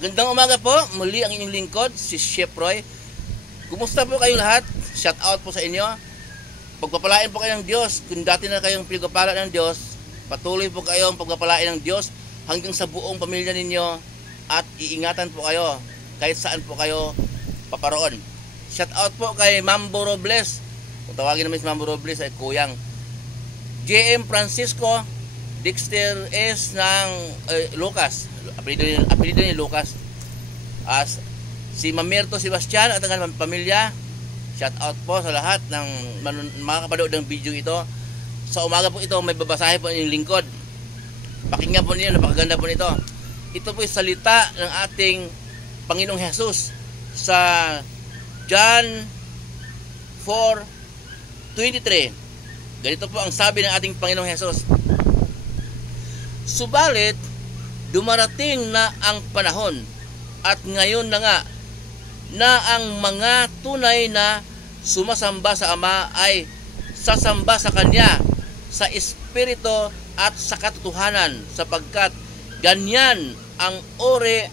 Magandang umaga po. Muli ang inyong lingkod, si Chef Roy. Kumusta po kayong lahat? Shout out po sa inyo. Pagpapalain po kayo ng Diyos. Kung dati na kayong pinagpapala ng Diyos, patuloy po kayong pagpapalain ng Diyos hanggang sa buong pamilya ninyo at iingatan po kayo kahit saan po kayo paparoon. Shout out po kay Mambo Robles. Kung tawagin namin si Mambo Robles ay Kuyang. JM Francisco Dexter S. ng Lucas. Apelido ni Lucas. As si Mamerto Sebastian at ang kanyang pamilya. Shout out po sa lahat ng makakapanood ng video ito. Sa umaga po ito may babasahin po yung lingkod. Pakinggan po ninyo, napakaganda po nito. Ito po yung salita ng ating Panginoong Jesus sa John 4:23. Ganito po ang sabi ng ating Panginoong Jesus. Subalit, dumarating na ang panahon at ngayon na nga na ang mga tunay na sumasamba sa Ama ay sasamba sa Kanya sa Espiritu at sa katotohanan, sapagkat ganyan ang uri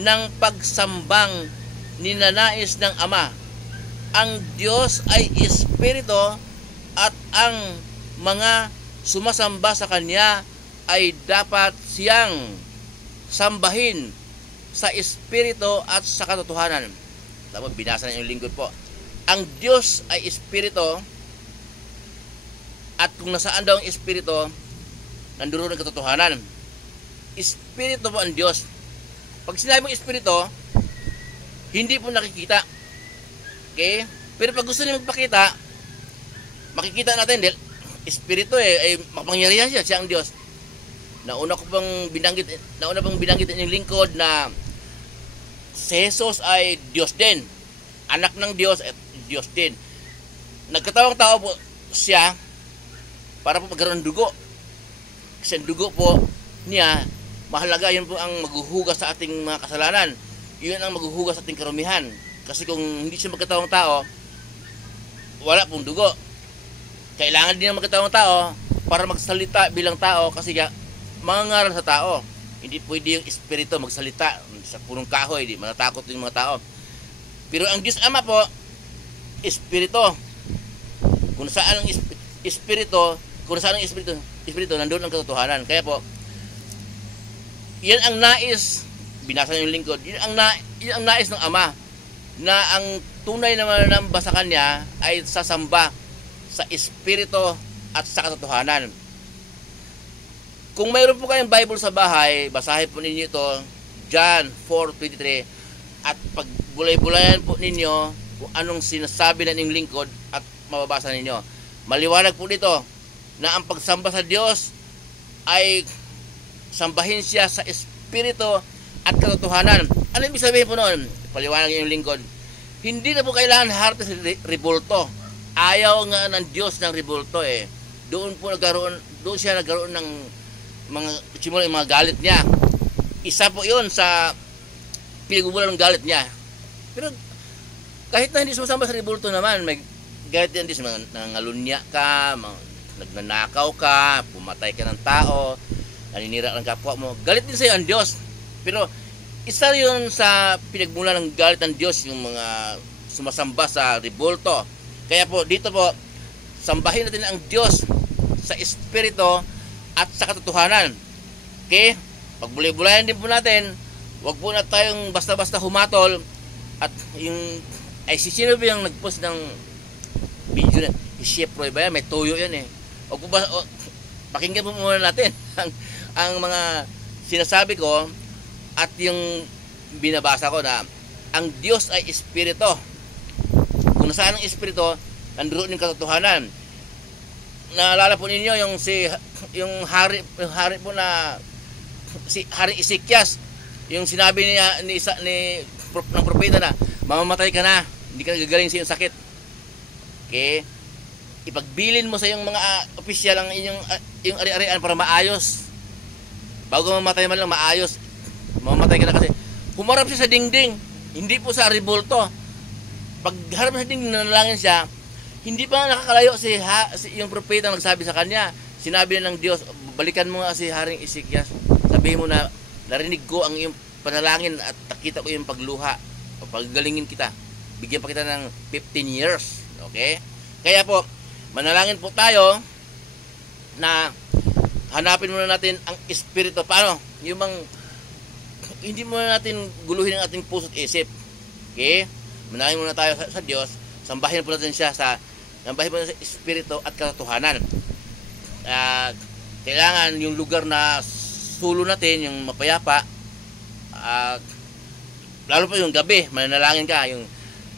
ng pagsambang ninanais ng Ama. Ang Diyos ay Espiritu at ang mga sumasamba sa Kanya ay dapat siyang sambahin sa Espiritu at sa katotohanan. Tapos binasa na yung lingkod po. Ang Diyos ay Espiritu at kung nasaan daw ang Espiritu, nandoon ang katotohanan. Espiritu po ang Diyos. Pag sinabi mong Espiritu, hindi po nakikita. Okay? Pero pag gusto niyo magpakita, makikita natin dahil Espiritu ay makapangyarihan siya, siya ang Diyos. Nauna pang binanggit yung lingkod na si Jesus ay Diyos din. Anak ng Diyos at Diyos din. Nagkatawang tao po siya para po magkaroon ng dugo. Kasi ang dugo po niya, mahalaga, yun po ang maghuhugas sa ating mga kasalanan. Yun ang maghuhugas sa ating karumihan. Kasi kung hindi siya magkatawang tao, wala pong dugo. Kailangan din ng magkatawang tao para magsalita bilang tao kasi mangangaral sa tao. Hindi pwede yung Espiritu magsalita sa punong kahoy, di matatakot yung mga tao. Pero ang Diyos Ama po, Espiritu. Kung saan ang Espiritu, nandoon ang katotohanan. Kaya po, yan ang nais, binasa yung lingkod, yan ang nais ng Ama, na ang tunay na mananamba sa Kanya ay sasamba sa Espiritu at sa katotohanan. Kung mayroon po kayong Bible sa bahay, basahin po ninyo ito, John 4:23, at pagbulay-bulayan po ninyo kung anong sinasabi ng inyong lingkod at mababasa ninyo. Maliwanag po dito na ang pagsamba sa Diyos ay sambahin siya sa Espiritu at katotohanan. Ano ibig sabihin po noon? Paliwanag yung lingkod. Hindi na po kailangan harta sa rebulto. Ayaw nga ng Diyos ng rebulto eh. Doon siya nagkaroon ng yung mga galit niya. Isa po yun sa pinagbubulan ng galit niya. Pero kahit na hindi sumasamba sa rebulto naman, may galit yan din sa mga nangalunya ka, nagnanakaw ka, pumatay ka ng tao, naninira ng kapwa mo. Galit din sa'yo ang Diyos. Pero isa yun sa pinagbulan ng galit ng Diyos, yung mga sumasamba sa rebulto. Kaya po dito po, sambahin natin ang Diyos sa Espiritu at sa katotohanan. Okay? Pagbulay-bulayan din po natin, wag po na tayong basta-basta humatol at yung sino ba yung nagpost ng video na si Chef Roy ba yan? May tuyo yan eh. Wag po ba, pakinggan po muna natin ang mga sinasabi ko at yung binabasa ko na ang Diyos ay Espiritu. Kung nasaan ang Espiritu, nandoon yung katotohanan. Naalala po ninyo yung hari po na si Hari Ezekias, yung sinabi niya ng propeta na mamamatay ka na, hindi ka nagagaling sa iyong sakit. Okay? Ipagbilin mo sa iyong mga opisyal ang yung ari-arian para maayos. Bago mamatay man lang maayos. Mamamatay ka na kasi humarap siya sa dingding, hindi po sa rebulto. Pag harap sa dingding, nanalangin siya. Hindi pa nakakalayo yung propeta nagsabi sa kanya. Sinabi ng Diyos, balikan mo nga si Haring Ezekias. Sabihin mo na, narinig ko ang iyong panalangin at nakita ko yung pagluha o paggalingin kita. Bigyan pa kita ng 15 years. Okay? Kaya po, manalangin po tayo na hanapin muna natin ang espiritu. Paano? Yung hindi muna natin guluhin ang ating puso't isip. Okay? Manalangin muna tayo sa Diyos. Sambahin po natin siya sambahin po natin sa espiritu at katotohanan. Kailangan yung lugar na sulo natin, yung mapayapa, lalo pa yung gabi, mananalangin ka, yung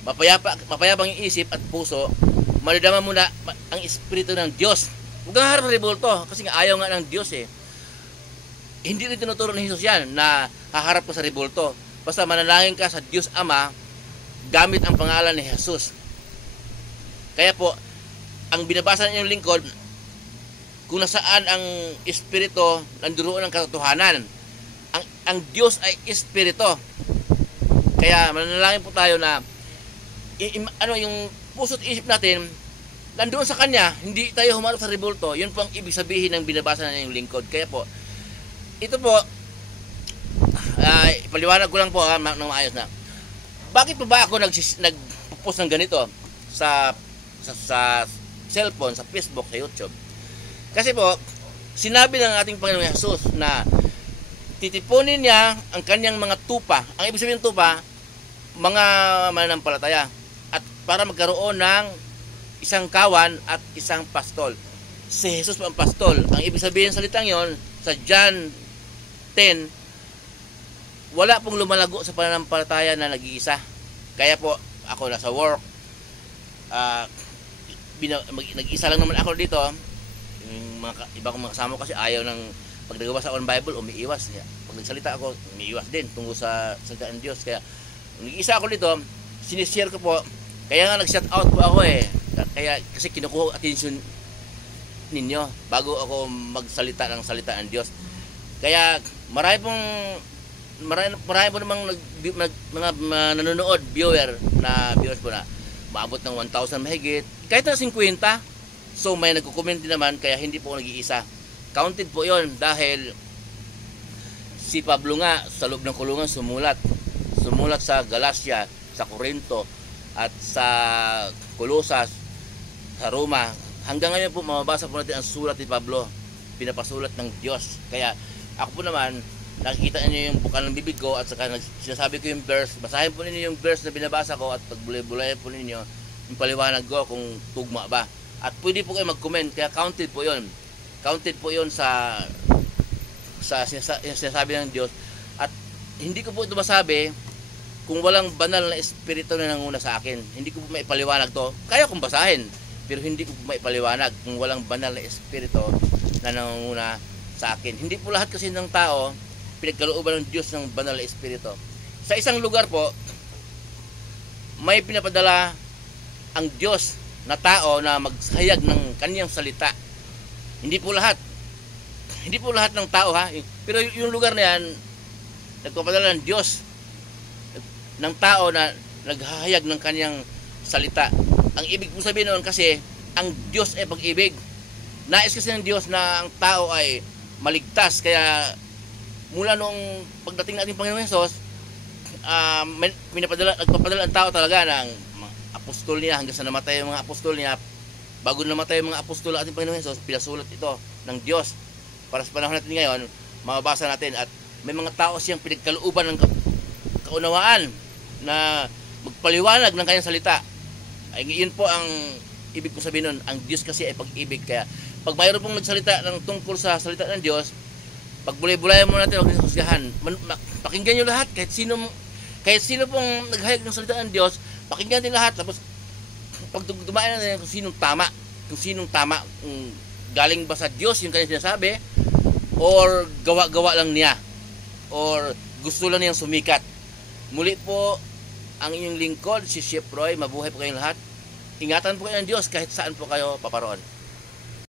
mapayapang yung isip at puso, malidama muna ang espiritu ng Diyos. Huwag kang harap ng rebulto, kasi nga ayaw nga ng Diyos eh. Hindi rin tinuturo ni Jesus yan, na haharap ka sa rebulto. Basta manalangin ka sa Diyos Ama, gamit ang pangalan ni Jesus. Kaya po, ang binabasa ninyong lingkod, kung nasaan ang espiritu, nanduroon ang katotohanan. Ang Diyos ay espiritu. Kaya manalangin po tayo na yung puso't isip natin nandoon sa Kanya, hindi tayo humarap sa rebulto. Yun po ang ibig sabihin ng binabasa na yung lingkod. Kaya po, ito po, ipaliwanag ko lang po ng maayos na. Bakit po ba ako nag-post ng ganito sa cellphone, sa Facebook, sa YouTube? Kasi po, sinabi ng ating Panginoong Jesus na titipunin niya ang kanyang mga tupa. Ang ibig sabihin ng tupa, mga mananampalataya. At para magkaroon ng isang kawan at isang pastol. Si Jesus po ang pastol. Ang ibig sabihin ng salitang yon sa John 10, wala pong lumalago sa pananampalataya na nag-iisa. Kaya po, ako nasa work, nag-isa lang naman ako dito. Yung mga iba kong mga kasama kasi ayaw ng pag nagbabasa ako ng Bible, umiiwas. Pag nagsalita ako, umiiwas din tungkol sa salita ng Diyos. Kaya, nag-isa ako dito, sinishare ko po. Kaya nga nag-shout out po ako eh. Kaya, kasi kinukuha attention ninyo bago ako magsalita ng salita ng Diyos. Kaya, marami po namang mga nanonood, viewers po na maabot ng 1,000 mahigit. Kahit na 50, so may nagko-comment din naman, kaya hindi po nag-iisa. Counted po yon dahil si Pablo nga sa loob ng kulungan sumulat sa Galacia, sa Corinto at sa Colosas, sa Roma. Hanggang ngayon po mababasa po natin ang sulat ni Pablo, pinapasulat ng Diyos. Kaya ako po naman, nakikita niyo yung bukal ng bibig ko at saka sinasabi ko yung verse. Basahin po ninyo yung verse na binabasa ko at pagbulay-bulay po ninyo yung paliwanag ko kung tugma ba. At pwede po kayo mag-comment, kaya counted po yon. Counted po yon sa sinasabi ng Diyos. At hindi ko po ito masabi kung walang banal na espiritu na nanguna sa akin. Hindi ko po maipaliwanag to. Kaya kong basahin, pero hindi ko po maipaliwanag kung walang banal na espiritu na nanguna sa akin. Hindi po lahat kasi ng tao pinagkalooban ng Diyos ng banal na espiritu. Sa isang lugar po, may pinapadala ang Diyos na tao na maghayag ng kanyang salita. Hindi po lahat ng tao ha, pero yung lugar na yan nagpapadala ng Diyos ng tao na naghahayag ng kanyang salita. Ang ibig po sabihin noon kasi ang Diyos ay pag-ibig. Nais kasi ng Diyos na ang tao ay maligtas. Kaya mula noong pagdating natin Panginoong Hesus, nagpapadala ang tao talaga ng apostol niya hanggang sa namatay yung mga apostol niya. Bago namatay yung mga apostol ating Panginoong Hesus, pinasulat ito ng Diyos. Para sa panahon natin ngayon, mababasa natin at may mga tao siyang pinagkalooban ng kaunawaan na magpaliwanag ng kanyang salita. Ay yun po ang ibig ko sabihin nun. Ang Diyos kasi ay pag-ibig. Kaya pag mayroon pong nagsalita ng tungkol sa salita ng Diyos, pag bulay-bulayan mo natin, huwag husgahan. Pakinggan nyo lahat, kahit sino pong naghayag ng salita ng Diyos, pakinggan din lahat. Tapos pag dumaan natin kung sinong tama, galing ba sa Diyos yung kanyang sinasabi, or gawa-gawa lang niya, or gusto lang niyang sumikat. Muli po ang inyong lingkod, si Chef Roy. Mabuhay po kayong lahat. Ingatan po kayo ng Diyos kahit saan po kayo paparoon.